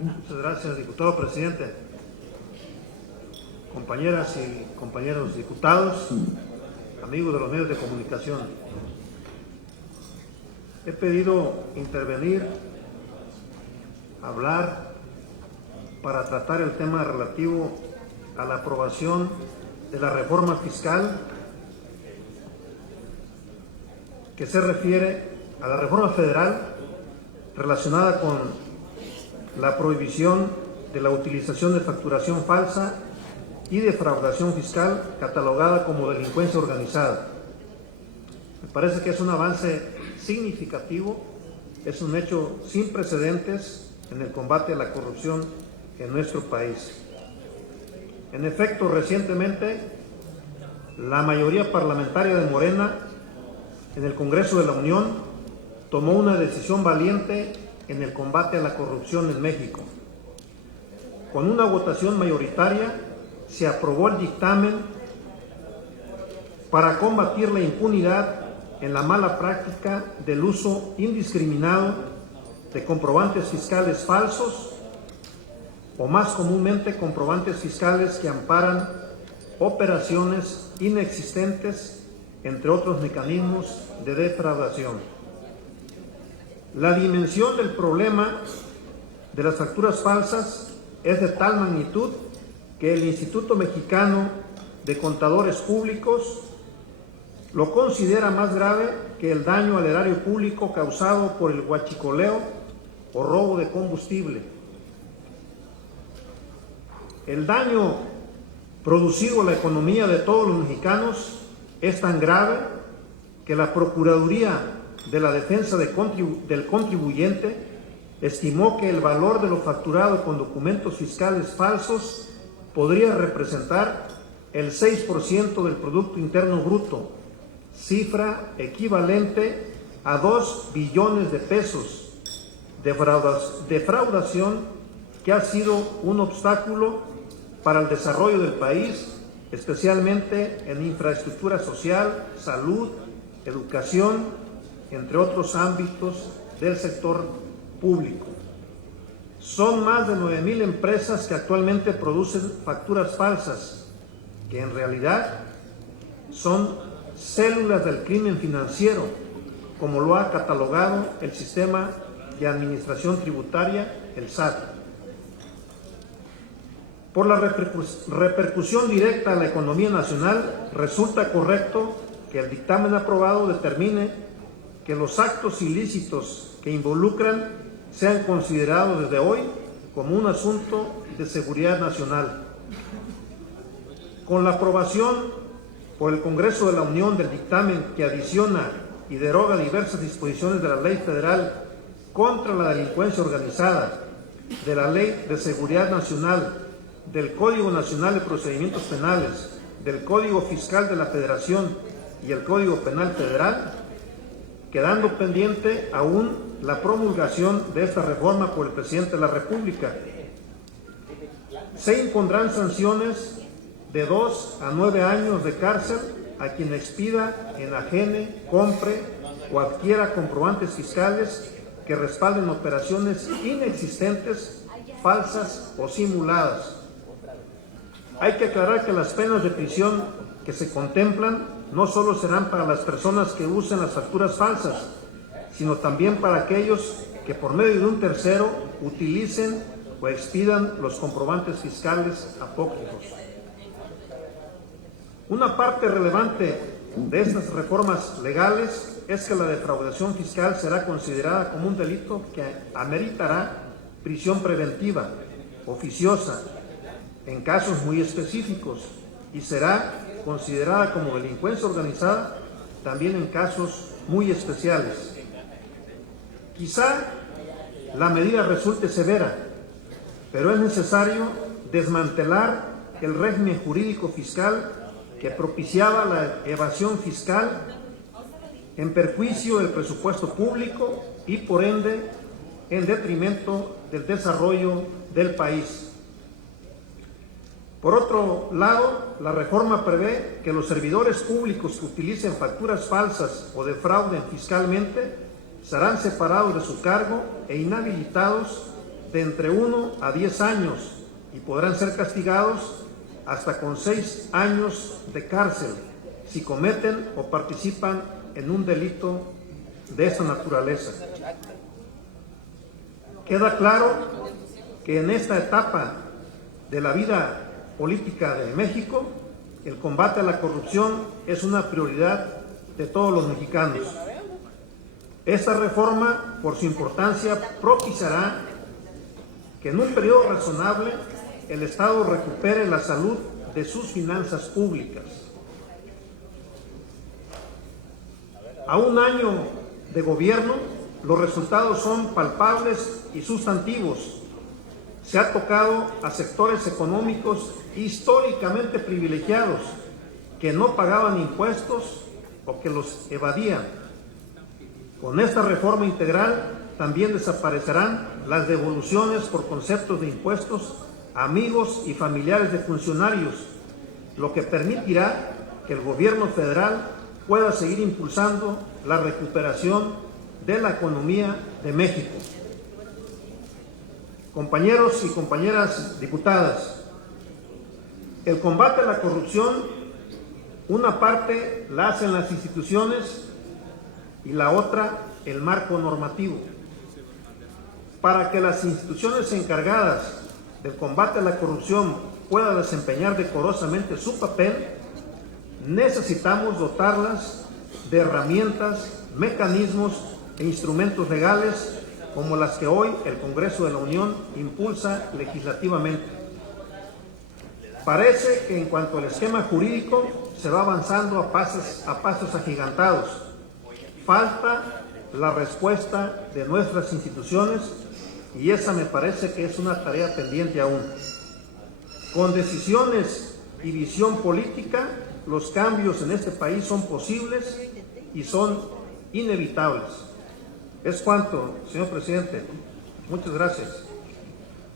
Muchas gracias, diputado presidente. Compañeras y compañeros diputados, amigos de los medios de comunicación. He pedido intervenir, hablar, para tratar el tema relativo a la aprobación de la reforma fiscal que se refiere a la reforma federal relacionada con la prohibición de la utilización de facturación falsa y defraudación fiscal catalogada como delincuencia organizada. Me parece que es un avance significativo, es un hecho sin precedentes en el combate a la corrupción en nuestro país. En efecto, recientemente, la mayoría parlamentaria de Morena en el Congreso de la Unión tomó una decisión valiente en el combate a la corrupción en México. Con una votación mayoritaria se aprobó el dictamen para combatir la impunidad en la mala práctica del uso indiscriminado de comprobantes fiscales falsos o más comúnmente comprobantes fiscales que amparan operaciones inexistentes, entre otros mecanismos de defraudación. La dimensión del problema de las facturas falsas es de tal magnitud que el Instituto Mexicano de Contadores Públicos lo considera más grave que el daño al erario público causado por el huachicoleo o robo de combustible. El daño producido a la economía de todos los mexicanos es tan grave que la Procuraduría de la Defensa del Contribuyente estimó que el valor de lo facturado con documentos fiscales falsos podría representar el 6% del Producto Interno Bruto, cifra equivalente a 2 billones de pesos, defraudación que ha sido un obstáculo para el desarrollo del país, especialmente en infraestructura social, salud, educación, entre otros ámbitos del sector público. Son más de 9,000 empresas que actualmente producen facturas falsas, que en realidad son células del crimen financiero, como lo ha catalogado el Sistema de Administración Tributaria, el SAT. Por la repercusión directa a la economía nacional, resulta correcto que el dictamen aprobado determine que los actos ilícitos que involucran sean considerados desde hoy como un asunto de seguridad nacional. Con la aprobación por el Congreso de la Unión del dictamen que adiciona y deroga diversas disposiciones de la Ley Federal contra la delincuencia organizada, de la Ley de Seguridad Nacional, del Código Nacional de Procedimientos Penales, del Código Fiscal de la Federación y el Código Penal Federal, quedando pendiente aún la promulgación de esta reforma por el presidente de la República. Se impondrán sanciones de 2 a 9 años de cárcel a quien expida, enajene, compre o adquiera comprobantes fiscales que respalden operaciones inexistentes, falsas o simuladas. Hay que aclarar que las penas de prisión que se contemplan no solo serán para las personas que usen las facturas falsas, sino también para aquellos que por medio de un tercero utilicen o expidan los comprobantes fiscales apócrifos. Una parte relevante de estas reformas legales es que la defraudación fiscal será considerada como un delito que ameritará prisión preventiva, oficiosa, en casos muy específicos, y será considerada como delincuencia organizada también en casos muy especiales. Quizá la medida resulte severa, pero es necesario desmantelar el régimen jurídico fiscal que propiciaba la evasión fiscal en perjuicio del presupuesto público y por ende en detrimento del desarrollo del país. Por otro lado, la reforma prevé que los servidores públicos que utilicen facturas falsas o defrauden fiscalmente serán separados de su cargo e inhabilitados de entre 1 a 10 años y podrán ser castigados hasta con 6 años de cárcel si cometen o participan en un delito de esta naturaleza. Queda claro que en esta etapa de la vida política de México, el combate a la corrupción es una prioridad de todos los mexicanos. Esta reforma, por su importancia, propiciará que en un periodo razonable el Estado recupere la salud de sus finanzas públicas. A un año de gobierno, los resultados son palpables y sustantivos. Se ha tocado a sectores económicos históricamente privilegiados que no pagaban impuestos o que los evadían. Con esta reforma integral también desaparecerán las devoluciones por conceptos de impuestos a amigos y familiares de funcionarios, lo que permitirá que el gobierno federal pueda seguir impulsando la recuperación de la economía de México. Compañeros y compañeras diputadas, el combate a la corrupción, una parte la hacen las instituciones y la otra el marco normativo. Para que las instituciones encargadas del combate a la corrupción puedan desempeñar decorosamente su papel, necesitamos dotarlas de herramientas, mecanismos e instrumentos legales como las que hoy el Congreso de la Unión impulsa legislativamente. Parece que en cuanto al esquema jurídico se va avanzando a pasos agigantados. Falta la respuesta de nuestras instituciones y esa me parece que es una tarea pendiente aún. Con decisiones y visión política, los cambios en este país son posibles y son inevitables. Es cuanto, señor presidente. Muchas gracias.